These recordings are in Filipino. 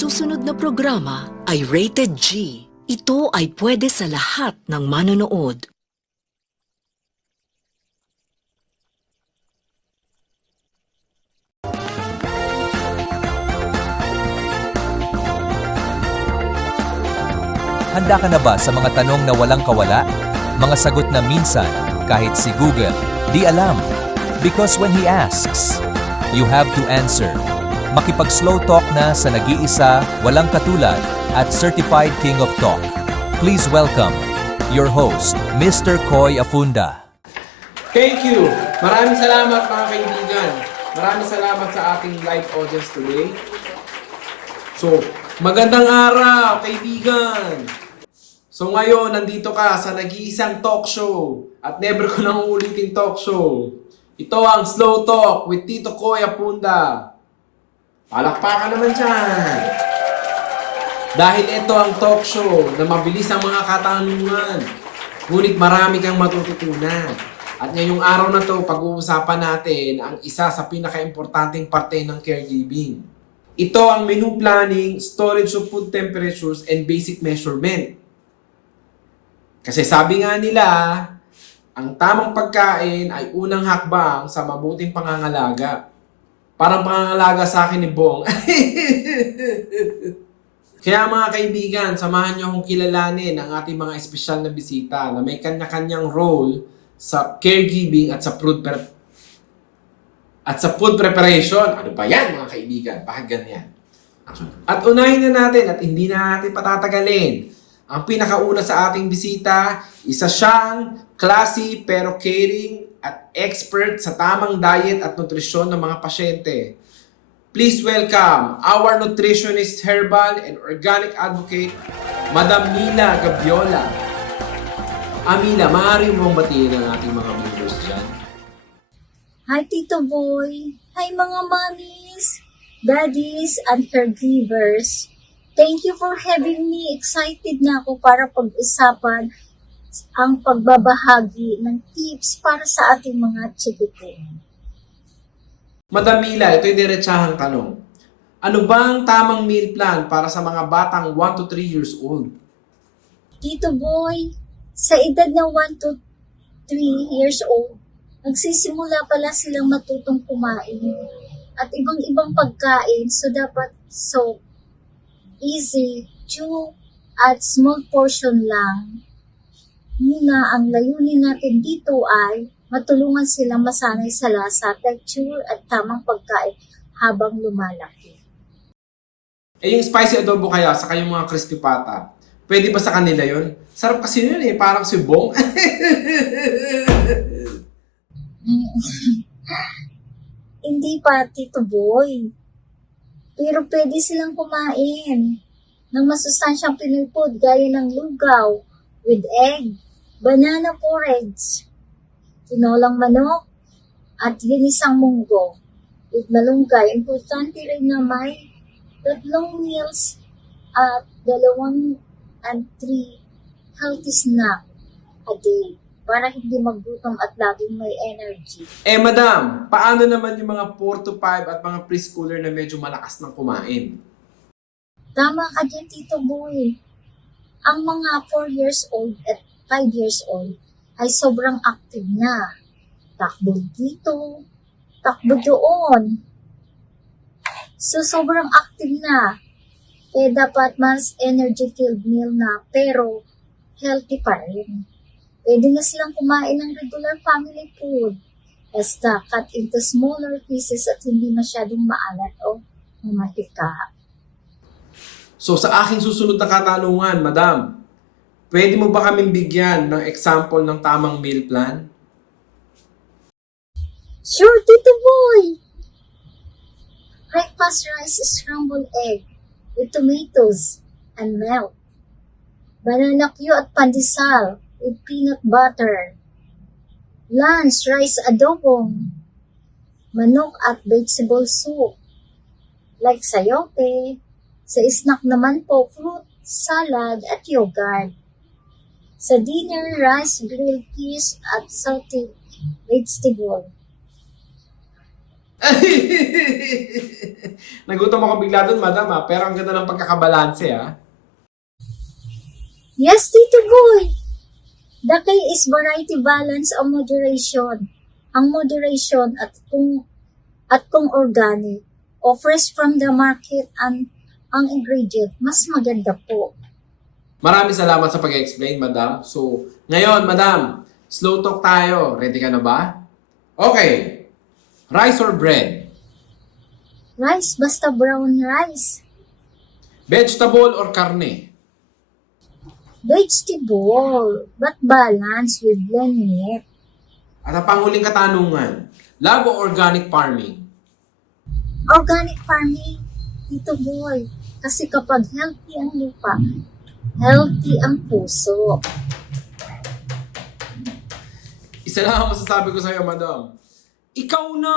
susunod na programa ay rated G. Ito ay pwede sa lahat ng manonood. Handa ka na ba sa mga tanong na walang kawala? Mga sagot na minsan, kahit si Google, di alam. Because when he asks, you have to answer. Makipag-slow talk na sa nag-iisa, walang katulad, at certified king of talk. Please welcome your host, Mr. Koy Afunda. Thank you! Maraming salamat mga kaibigan. Maraming salamat sa ating live audience today. So, magandang araw kaibigan! So ngayon, nandito ka sa nag-iisang talk show at never ko nang uulitin talk show. Ito ang Slow Talk with Tito Koy Afunda. Palakpakan naman dyan! Dahil ito ang talk show na mabilis ang mga katanungan, ngunit marami kang matututunan. At ngayong araw na to, pag-uusapan natin ang isa sa pinaka-importanting parte ng caregiving. Ito ang menu planning, storage of food temperatures, and basic measurement. Kasi sabi nga nila, ang tamang pagkain ay unang hakbang sa mabuting pangangalaga. Parang pangangalaga sa akin ni Bong. Kaya mga kaibigan, samahan niyo akong kilalanin ang ating mga espesyal na bisita na may kanya-kanyang role sa caregiving at sa food preparation. Ano ba yan mga kaibigan? Bakit ganyan? At unahin na natin at hindi na natin patatagalin. Ang pinakauna sa ating bisita, isa siyang classy pero caring at expert sa tamang diet at nutrisyon ng mga pasyente. Please welcome our nutritionist, herbal and organic advocate, Madam Mila Gabiola. Mila, maaari mong batiin ang ating mga viewers dyan? Hi, Tito Boy. Hi, mga mommies, daddies, and caregivers. Thank you for having me. Excited na ako para pag-usapan ang pagbabahagi ng tips para sa ating mga chikitin. Madam Mila, ito'y diretsahang tanong. Ano ba ang tamang meal plan para sa mga batang 1 to 3 years old? Tito Boy, sa edad na 1 to 3 years old, nagsisimula pala silang matutong kumain at ibang-ibang pagkain, so dapat easy, chew at small portion lang. Muna, ang layunin natin dito ay matulungan silang masanay sa lasa, texture at tamang pagkain habang lumalaki. Yung spicy adobo kaya sa kayong mga crispy pata, pwede ba sa kanila yon? Sarap kasi yun parang si Bong. Hindi pa, Tito Boy. Pero pwede silang kumain ng masustansyang Pinoy food gaya ng lugaw with egg, banana porridge, tinolang manok, at ginisang munggo with malunggay. Importante rin na may 3 meals at 2 and 3 healthy snack a day para hindi maggutom at laging may energy. Madam, paano naman yung mga 4 to 5 at mga preschooler na medyo malakas ng kumain? Tama ka dyan, Tito Boy. Ang mga 4 years old at 5 years old ay sobrang active na. Takbo dito, takbo doon. So, sobrang active na. Kaya dapat mas energy-filled meal na, pero healthy pa rin. Pwede na silang kumain ng regular family food. Basta cut into smaller pieces at hindi masyadong maalat o matika. So sa aking susunod na katanungan, Madam, pwede mo ba kaming bigyan ng example ng tamang meal plan? Sure, Tito Boy! Breakfast rice scrambled egg with tomatoes and milk. Banana Q at pandesal with peanut butter. Lunch, rice adobong. Manok at vegetable soup. Like sayote. Sa snack naman po, fruit, salad at yogurt. Sa dinner, rice, grilled fish at salted vegetable. Nagutom ako bigla dun, madam ha. Pero ang ganda ng pagkakabalanse ha. Yes, Tito Boy. The key is variety, balance, and moderation. Ang moderation at kung organic o fresh from the market ang ingredient, mas maganda po. Maraming salamat sa pag-explain, madam. So, ngayon, madam, slow talk tayo. Ready ka na ba? Okay. Rice or bread? Rice, basta brown rice. Vegetable or karne? Vegetable, but balance with blend meat. At ang panghuling katanungan, love o organic farming? Organic farming, Tito Boy. Kasi kapag healthy ang lupa, healthy ang puso. Isa lang ang masasabi ko sa iyo, madam. Ikaw na!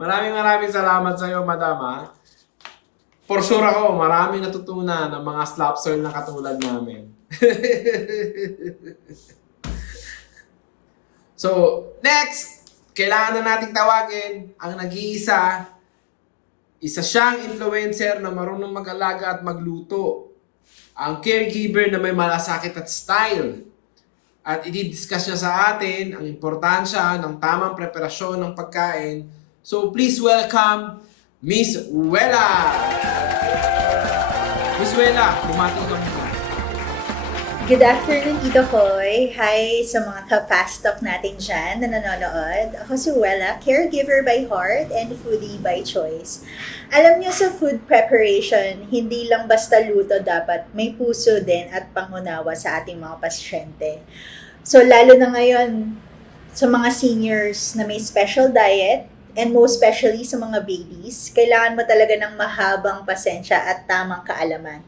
maraming salamat sa iyo, madam ha. For sure ako, maraming natutunan ng mga slapser na katulad namin. So, next, kailangan na nating tawagin ang nag-iisa. Isa siyang influencer na marunong mag-alaga at magluto. Ang caregiver na may malasakit at style. At i-discuss niya sa atin ang importansya ng tamang preparasyon ng pagkain. So, please welcome Miss Wela! Miss Wela, bumati ka muna. Good afternoon, Tito Koy. Hi sa mga ka-fast talk natin dyan na nanonood. Ako si Wela, caregiver by heart and foodie by choice. Alam niyo sa food preparation, hindi lang basta luto dapat, may puso din at pangunawa sa ating mga pasyente. So lalo na ngayon sa mga seniors na may special diet, and most especially sa mga babies, kailangan mo talaga ng mahabang pasensya at tamang kaalaman.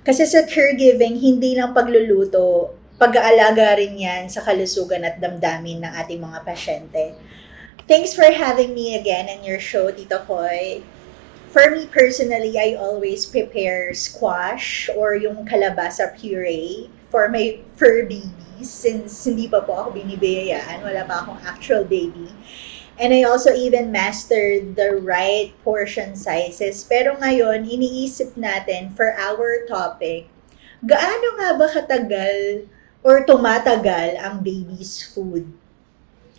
Kasi sa caregiving, hindi lang pagluluto, pag-aalaga rin yan sa kalusugan at damdamin ng ating mga pasyente. Thanks for having me again in your show, Tito Koy. For me personally, I always prepare squash or yung kalabasa puree for my fur babies since hindi pa po ako binibiyayaan, wala pa akong actual baby. And I also even mastered the right portion sizes. Pero ngayon, iniisip natin for our topic, gaano nga ba katagal or tumatagal ang baby's food?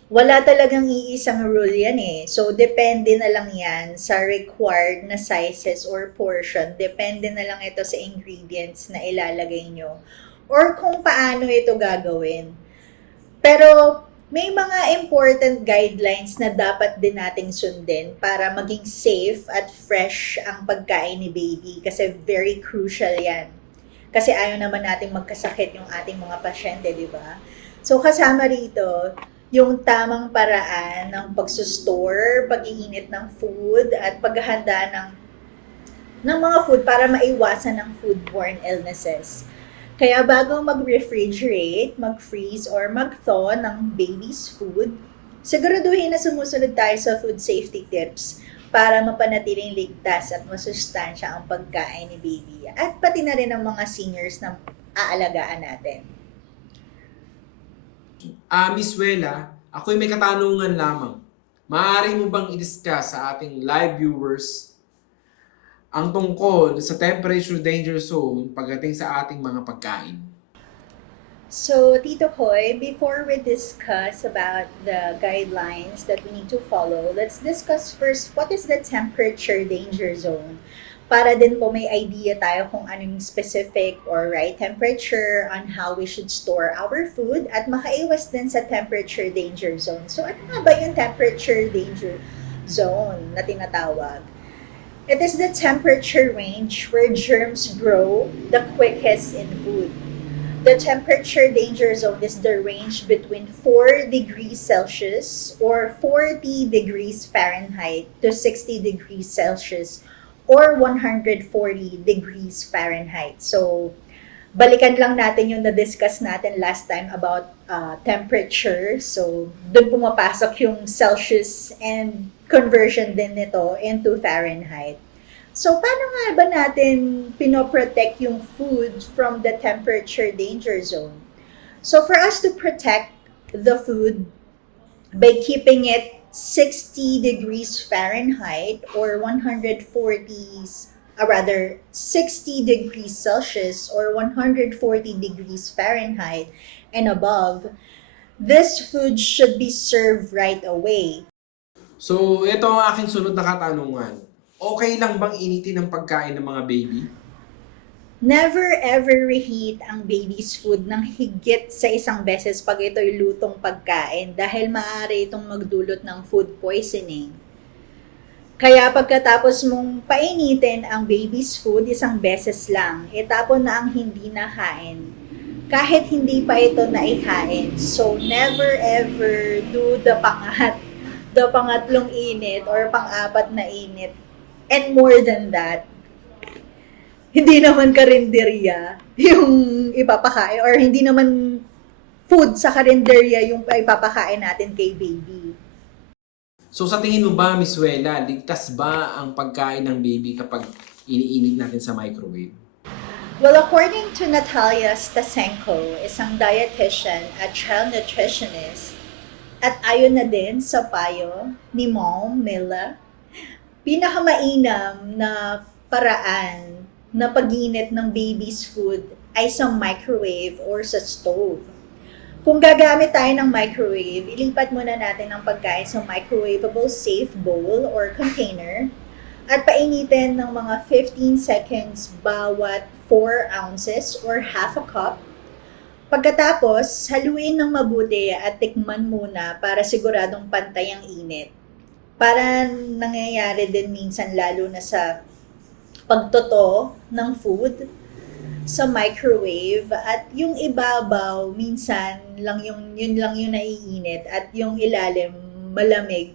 Wala talagang iisang rule yan eh. So, depende na lang yan sa required na sizes or portion. Depende na lang ito sa ingredients na ilalagay nyo. Or kung paano ito gagawin. Pero, may mga important guidelines na dapat din nating sundin para maging safe at fresh ang pagkain ni baby kasi very crucial yan. Kasi ayaw naman natin magkasakit yung ating mga pasyente, di ba? So kasama rito yung tamang paraan ng pagsusstore, pag-iinit ng food at paghahanda ng mga food para maiwasan ng foodborne illnesses. Kaya bago mag-refrigerate, mag-freeze, or mag-thaw ng baby's food, siguraduhin na sumusunod tayo sa food safety tips para mapanatiling ligtas at masustansya ang pagkain ni baby at pati na rin ang mga seniors na aalagaan natin. Miss Wela, ako'y may katanungan lamang. Maaari mo bang i-discuss sa ating live viewers ang tungkol sa temperature danger zone pagdating sa ating mga pagkain? So, Tito Koy, before we discuss about the guidelines that we need to follow, let's discuss first what is the temperature danger zone para din po may idea tayo kung anong specific or right temperature on how we should store our food at makaiwas din sa temperature danger zone. So, ano nga ba yung temperature danger zone na tinatawag? It is the temperature range where germs grow the quickest in food. The temperature danger zone is the range between 4 degrees Celsius or 40 degrees Fahrenheit to 60 degrees Celsius or 140 degrees Fahrenheit. So, balikan lang natin yung na-discuss natin last time about temperature. So, doon pumapasok yung Celsius and conversion din nito into Fahrenheit. So, paano nga ba natin pinoprotect yung food from the temperature danger zone? So, for us to protect the food by keeping it 60 degrees Fahrenheit or 60 degrees Celsius or 140 degrees Fahrenheit and above, this food should be served right away. So, ito ang aking sunod na katanungan. Okay lang bang initin ang pagkain ng mga baby? Never ever reheat ang baby's food ng higit sa isang beses pag ito'y lutong pagkain dahil maaari itong magdulot ng food poisoning. Kaya pagkatapos mong painitin ang baby's food isang beses lang, itapon na ang hindi nakain. Kahit hindi pa ito naihain. So never ever do the pangatlong init or pang-apat na init. And more than that, hindi naman karinderya yung ipapakain or hindi naman food sa karinderya yung ipapakain natin kay baby. So sa tingin mo ba, Miss Wela, ligtas ba ang pagkain ng baby kapag iniinit natin sa microwave? Well, according to Natalia Stasenko, isang dietitian at child nutritionist, at ayon na din sa payo ni Mom Mila, pinakamainam na paraan na pag-init ng baby's food ay sa microwave or sa stove. Kung gagamit tayo ng microwave, ilipat muna natin ang pagkain sa microwavable safe bowl or container at painitin ng mga 15 seconds bawat 4 ounces or half a cup. Pagkatapos, haluin ng mabuti at tikman muna para siguradong pantay ang init. Para nangyayari din minsan lalo na sa pagtoto ng food sa microwave at yung ibabaw minsan lang yun lang yung naiinit at yung ilalim malamig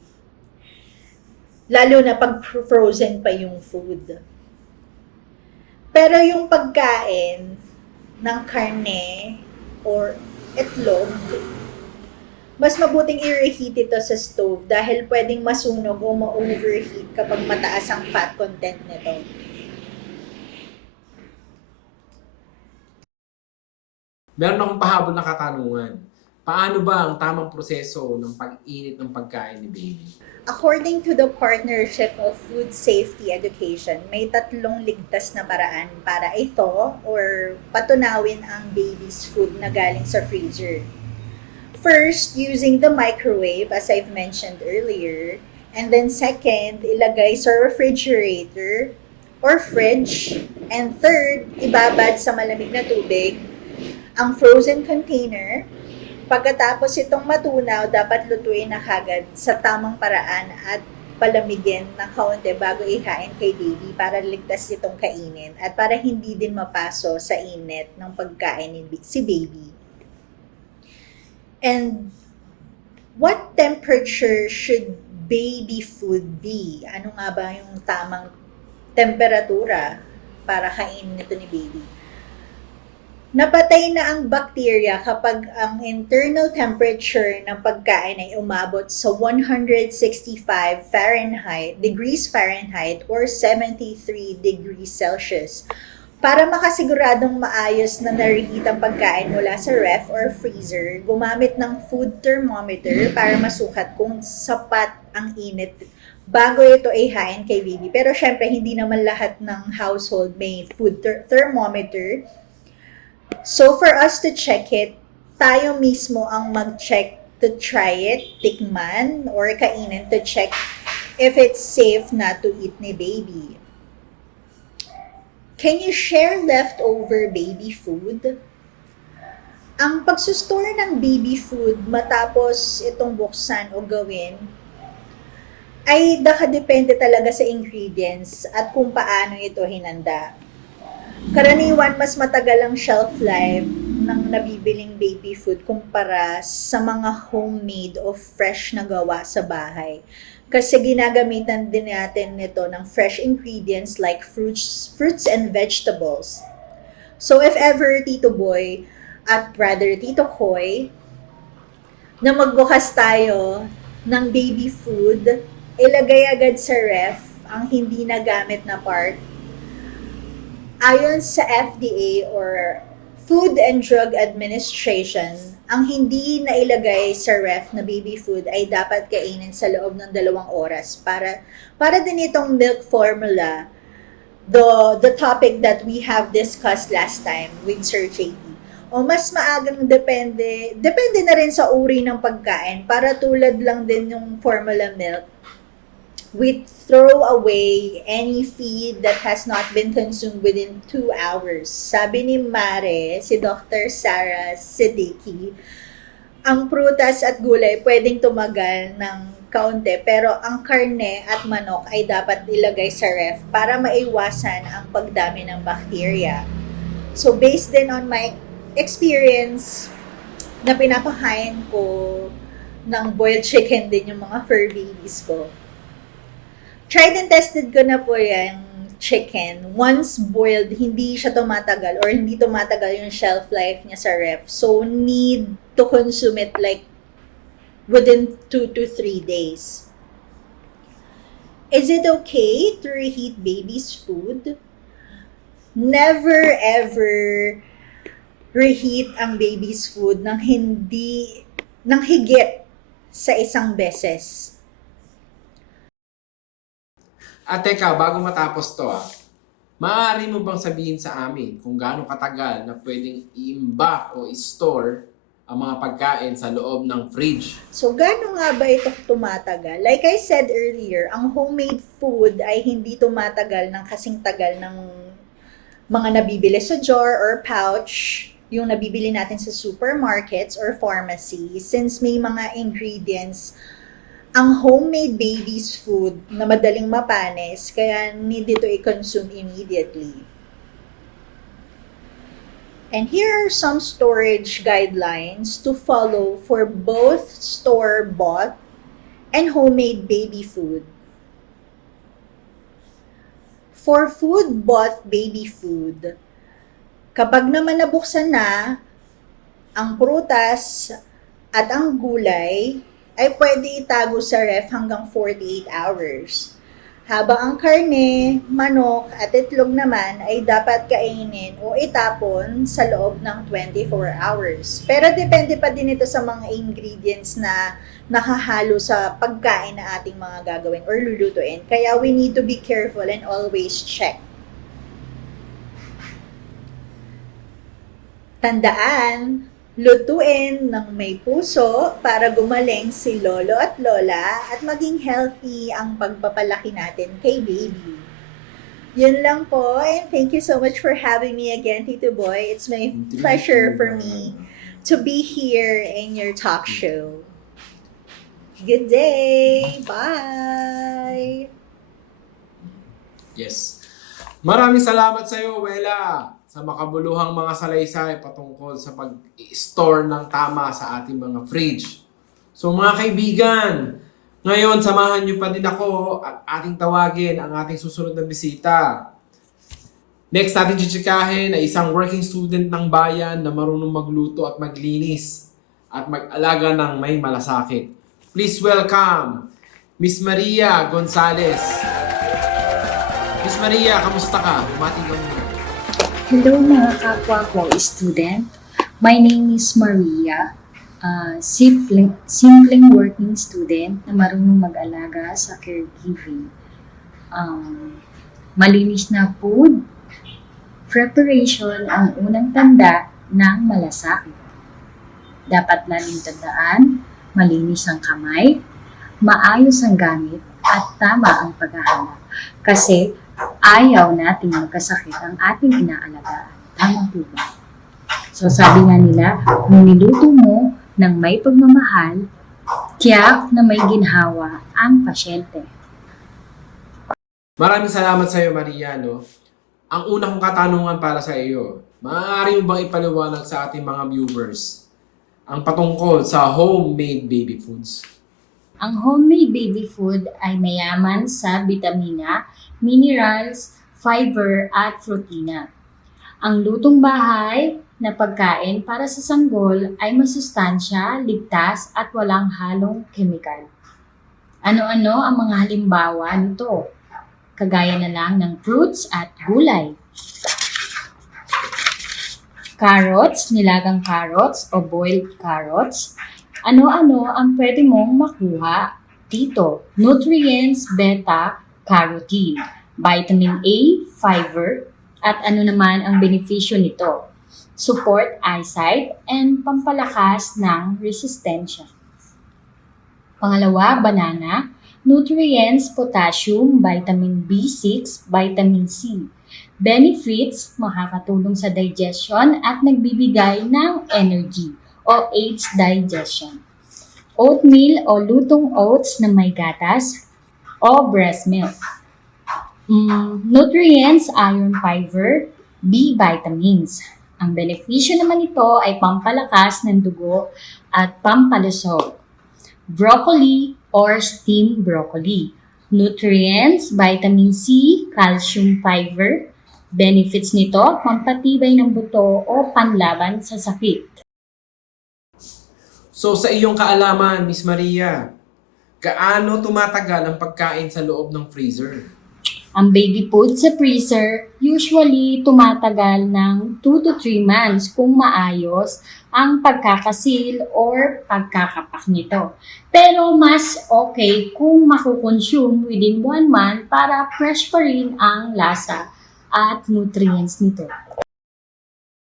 lalo na pag frozen pa yung food. Pero yung pagkain ng karne or itlog, mas mabuting i-reheat ito sa stove dahil pwedeng masunog o ma-overheat kapag mataas ang fat content nito. Meron akong pahabol na katanungan. Paano ba ang tamang proseso ng pag-init ng pagkain ni baby? According to the Partnership of Food Safety Education, may 3 ligtas na paraan para ito or patunawin ang baby's food na galing sa freezer. First, using the microwave as I've mentioned earlier. And then second, ilagay sa refrigerator or fridge. And third, ibabad sa malamig na tubig ang frozen container. Pagkatapos itong matunaw, dapat lutuin na kagad sa tamang paraan at palamigin ng kaunti bago ihain kay baby para ligtas itong kainin at para hindi din mapaso sa init ng pagkain ni si baby. And what temperature should baby food be? Ano nga ba yung tamang temperatura para kainin nito ni baby? Napatay na ang bacteria kapag ang internal temperature ng pagkain ay umabot sa 165 degrees Fahrenheit or 73 degrees Celsius. Para makasiguradong maayos na na-reheat ang pagkain mula sa ref or freezer, gumamit ng food thermometer para masukat kung sapat ang init bago ito ihain kay baby. Pero syempre, hindi naman lahat ng household may food thermometer. So for us to check it, tayo mismo ang mag-check to try it, tikman, or kainin to check if it's safe na to eat ni baby. Can you share leftover baby food? Ang pagsustore ng baby food matapos itong buksan o gawin ay nakadepende talaga sa ingredients at kung paano ito hinanda. Karaniwan, mas matagal ang shelf life ng nabibiling baby food kumpara sa mga homemade o fresh na gawa sa bahay. Kasi ginagamitan din natin nito ng fresh ingredients like fruits and vegetables. So if ever Tito Boy at rather Tito Koy na magbukas tayo ng baby food, ilagay agad sa ref ang hindi nagamit na part. Ayon sa FDA or Food and Drug Administration, ang hindi nailagay sa ref na baby food ay dapat kainin sa loob ng 2 oras para din itong milk formula, the topic that we have discussed last time with Sir JP. O mas maagang depende na rin sa uri ng pagkain, para tulad lang din yung formula milk, we throw away any feed that has not been consumed within 2 hours. Sabi ni Mare, si Dr. Sarah Siddiqui, ang prutas at gulay pwedeng tumagal ng kaunti, pero ang karne at manok ay dapat ilagay sa ref para maiwasan ang pagdami ng bakterya. So based din on my experience na pinapakain ko ng boiled chicken din yung mga fur babies ko, tried and tested ko na po yung chicken. Once boiled, hindi siya tumatagal or hindi tumatagal yung shelf life niya sa ref. So, need to consume it like within 2 to 3 days. Is it okay to reheat baby's food? Never ever reheat ang baby's food ng higit sa 1 beses. At teka, bago matapos to maaari mo bang sabihin sa amin kung gaano katagal na pwedeng i-imbak o i-store ang mga pagkain sa loob ng fridge? So, gaano nga ba ito tumatagal? Like I said earlier, ang homemade food ay hindi tumatagal ng kasing tagal ng mga nabibili sa jar or pouch, yung nabibili natin sa supermarkets or pharmacy, since may mga ingredients ang homemade baby's food na madaling mapanis, kaya need ito i-consume immediately. And here are some storage guidelines to follow for both store-bought and homemade baby food. For food-bought baby food, kapag naman nabuksan na ang prutas at ang gulay, ay pwede itago sa ref hanggang 48 hours. Habang ang karne, manok at itlog naman ay dapat kainin o itapon sa loob ng 24 hours. Pero depende pa din ito sa mga ingredients na nakahalo sa pagkain na ating mga gagawin or lulutuin. Kaya we need to be careful and always check. Tandaan, lutuin ng may puso para gumaling si lolo at lola at maging healthy ang pagpapalaki natin kay baby. Yun lang po, and thank you so much for having me again, Tito Boy. It's my pleasure for me to be here in your talk show. Good day! Bye! Yes. Maraming salamat sa iyo, Wela, sa makabuluhang mga salaysay patungkol sa pag-store ng tama sa ating mga fridge. So mga kaibigan, ngayon samahan niyo pa din ako at ating tawagin ang ating susunod na bisita. Next natin chichikahin ay isang working student ng bayan na marunong magluto at maglinis at mag-alaga ng may malasakit. Please welcome Miss Maria Gonzales. Miss Maria, kamusta ka? Bumati ka muna. Hello mga kapwa ko student. My name is Maria, simpleng working student na marunong mag-alaga sa caregiving. Malinis na food preparation ang unang tanda ng malasakit. Dapat natin tandaan, malinis ang kamay, maayos ang gamit, at tama ang paghahanap. Kasi ayaw nating magkasakit ang ating inaalagaan. Tama po ba? So sabi nga nila, kung niluto mo ng may pagmamahal, tiyak na may ginhawa ang pasyente. Maraming salamat sa iyo, Maria. No? Ang una kong katanungan para sa iyo, maaari mo bang ipaliwanag sa ating mga viewers ang patungkol sa homemade baby foods? Ang homemade baby food ay mayaman sa bitamina, minerals, fiber at protina. Ang lutong bahay na pagkain para sa sanggol ay masustansya, ligtas at walang halong kemikal. Ano-ano ang mga halimbawa nito? Kagaya na lang ng fruits at gulay. carrots, nilagang carrots o boiled carrots. Ano-ano ang pwede mong makuha dito? Nutrients, beta-carotene, vitamin A, fiber, at ano naman ang benepisyo nito? Support eyesight and pampalakas ng resistensya. Pangalawa, banana, nutrients, potassium, vitamin B6, vitamin C. Benefits, makakatulong sa digestion at nagbibigay ng energy o aids digestion. Oatmeal o lutong oats na may gatas o breast milk. Nutrients, iron, fiber, B vitamins. Ang benepisyo naman nito ay pampalakas ng dugo at pampalusog. Broccoli or steamed broccoli. Nutrients, vitamin C, calcium, fiber. Benefits nito, pampatibay ng buto o panlaban sa sakit. So sa iyong kaalaman, Miss Maria, gaano tumatagal ang pagkain sa loob ng freezer? Ang baby food sa freezer usually tumatagal ng 2 to 3 months kung maayos ang pagkakasil or pagkakapak nito. Pero mas okay kung makukonsume within 1 month para fresh pa rin ang lasa at nutrients nito.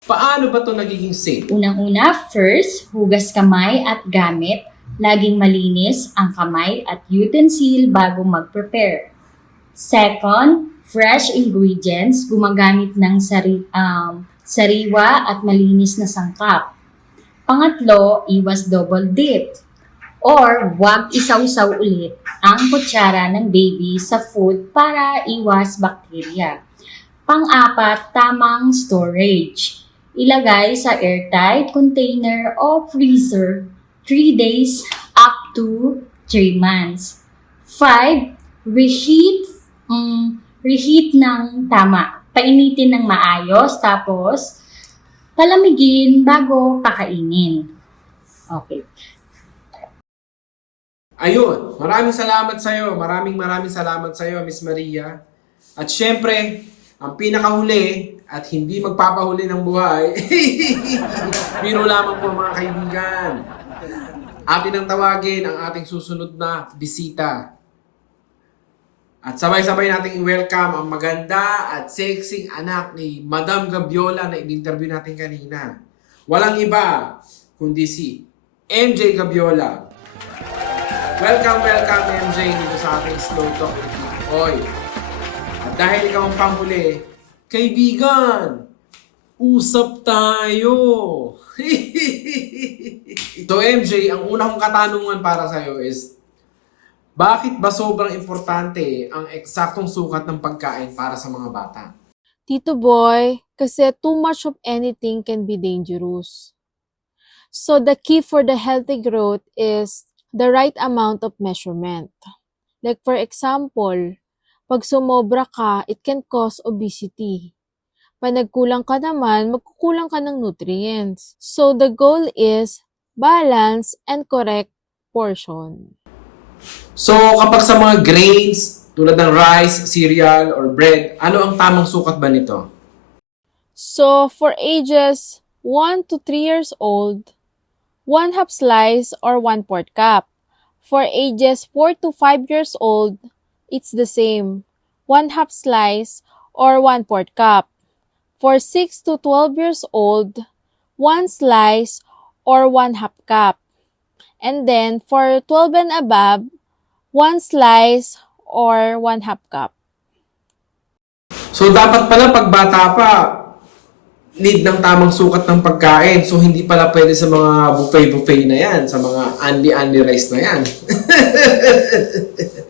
Paano ba ito nagiging safe? Unang-una, first, hugas kamay at gamit. Laging malinis ang kamay at utensil bago mag-prepare. Second, fresh ingredients, gumagamit ng sariwa at malinis na sangkap. Pangatlo, iwas double dip or huwag isaw-saw ulit ang kutsara ng baby sa food para iwas bakterya. Pang-apat, tamang storage. Ilagay sa airtight container o freezer 3 days up to 3 months. 5, reheat ng tama. Painitin ng maayos, tapos palamigin bago pakainin. Okay. Ayun, maraming salamat sa iyo. Maraming salamat sa iyo, Miss Maria. At syempre, ang pinakahuli at hindi magpapahuli ng buhay, biro lamang po mga kaibigan. Atin ang tawagin ang ating susunod na bisita. At sabay-sabay nating i-welcome ang maganda at sexy anak ni Madam Gabiola na in-interview natin kanina. Walang iba kundi si MJ Gabiola. Welcome MJ dito sa ating Slow Talk with Oy. At dahil ikaw ang panghuli, kaibigan, usap tayo. So MJ, ang una kong katanungan para sa'yo is, bakit ba sobrang importante ang eksaktong sukat ng pagkain para sa mga bata? Tito Boy, kasi too much of anything can be dangerous. So the key for the healthy growth is the right amount of measurement. Like for example, pag sumobra ka, it can cause obesity. Pag nagkulang ka naman, magkukulang ka ng nutrients. So the goal is balance and correct portion. So kapag sa mga grains, tulad ng rice, cereal, or bread, ano ang tamang sukat ba nito? So for ages 1 to 3 years old, 1/2 slice or 1/4 cup. For ages 4 to 5 years old, it's the same, 1/2 slice or 1/4 cup. For 6 to 12 years old, 1 slice or 1/2 cup. And then for 12 and above, 1 slice or 1/2 cup. So dapat pala pag bata pa, need ng tamang sukat ng pagkain. So hindi pala pwede sa mga buffet na yan, sa mga Andy rice na yan.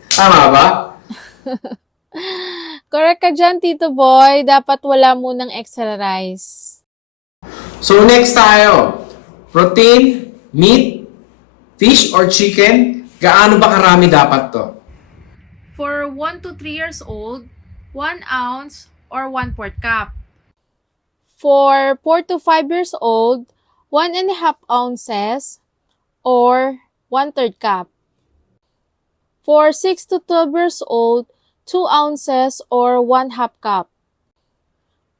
Tama ba? Correct ka dyan, Tito Boy. Dapat wala munang extra rice. So next tayo, protein, meat, fish or chicken, gaano ba karami dapat to? For 1 to 3 years old, 1 ounce or 1/4 cup. For 4 to 5 years old, 1.5 ounces or 1/3 cup. For 6 to 12 years old, 2 ounces or 1/2 cup.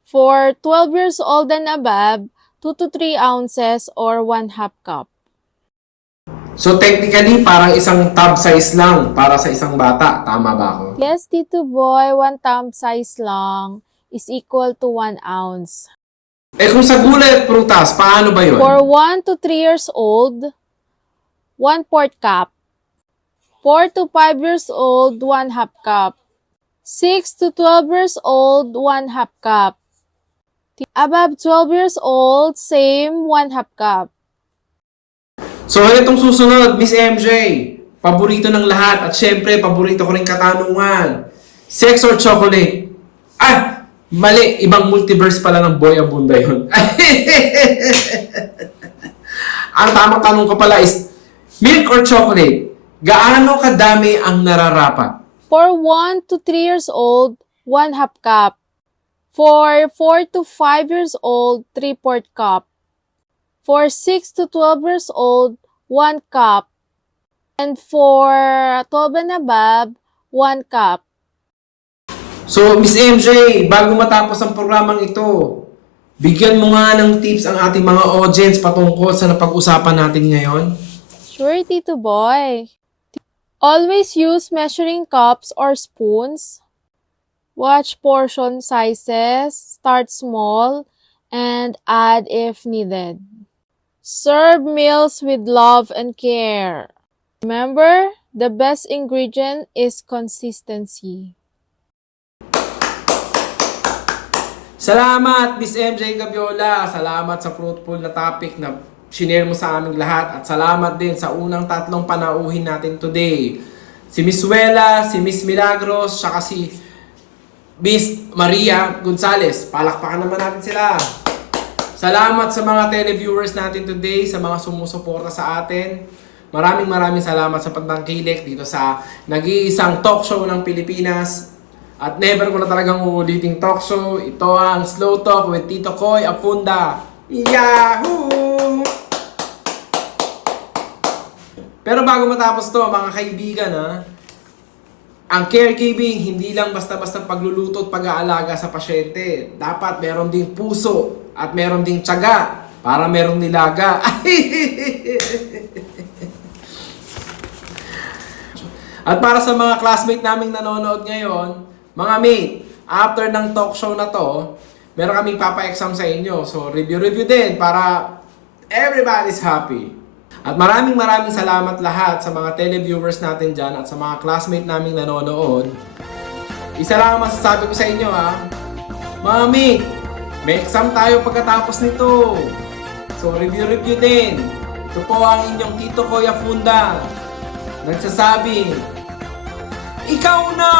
For 12 years old and above, 2 to 3 ounces or 1/2 cup. So technically, parang isang tub size lang para sa isang bata. Tama ba ako? Yes, Tito Boy, 1 thumb size lang is equal to 1 ounce. Eh kung sa gulay at prutas, paano ba yun? For 1 to 3 years old, 1/4 cup. 4 to 5 years old, 1/2 cup. 6 to 12 years old, 1/2 cup. Above 12 years old, same 1/2 cup. So itong susunod, Miss MJ, paborito ng lahat at syempre paborito ko rin katanungan. Sex or chocolate? Ah! Mali, ibang multiverse pala ng Boy Abunda yun. Ang tamang tanong ko pala is, milk or chocolate? Gaano kadami ang nararapat? For 1 to 3 years old, 1/2 cup. For 4 to 5 years old, 3/4 cup. For 6 to 12 years old, 1 cup. And for 12 and above, 1 cup. So, Miss MJ, bago matapos ang programang ito, bigyan mo nga ng tips ang ating mga audience patungkol sa napag-usapan natin ngayon. Sure, Tito Boy. Always use measuring cups or spoons. Watch portion sizes, start small, and add if needed. Serve meals with love and care. Remember, the best ingredient is consistency. Salamat, Miss MJ Gabiola. Salamat sa fruitful na topic na shinare mo sa aming lahat. At salamat din sa unang tatlong panauhin natin today. Si Miss Wela, si Miss Milagros, saka si Miss Maria Gonzales. Palakpakan naman natin sila. Salamat sa mga televiewers natin today, sa mga sumusuporta sa atin. Maraming salamat sa pagtangkilik dito sa nag-iisang talk show ng Pilipinas. At never ko na talagang uuliting talk show. Ito ang Slow Talk with Tito Koy Afunda. Yahoo! Pero bago matapos to, mga kaibigan, ang caregiving, hindi lang basta-basta pagluluto at pag-aalaga sa pasyente. Dapat meron ding puso at meron ding tiyaga para meron nilaga. At para sa mga classmate naming nanonood ngayon, mga mate, after ng talk show na to, meron kaming papa-exam sa inyo. So, review din para everybody's happy. At maraming salamat lahat sa mga televiewers natin dyan at sa mga classmate naming nanonood. Isa lang ang masasabi ko sa inyo mga mate, may exam tayo pagkatapos nito. So, review din. Ito po ang inyong Tito Koy Afunda. Nagsasabing, ikaw na!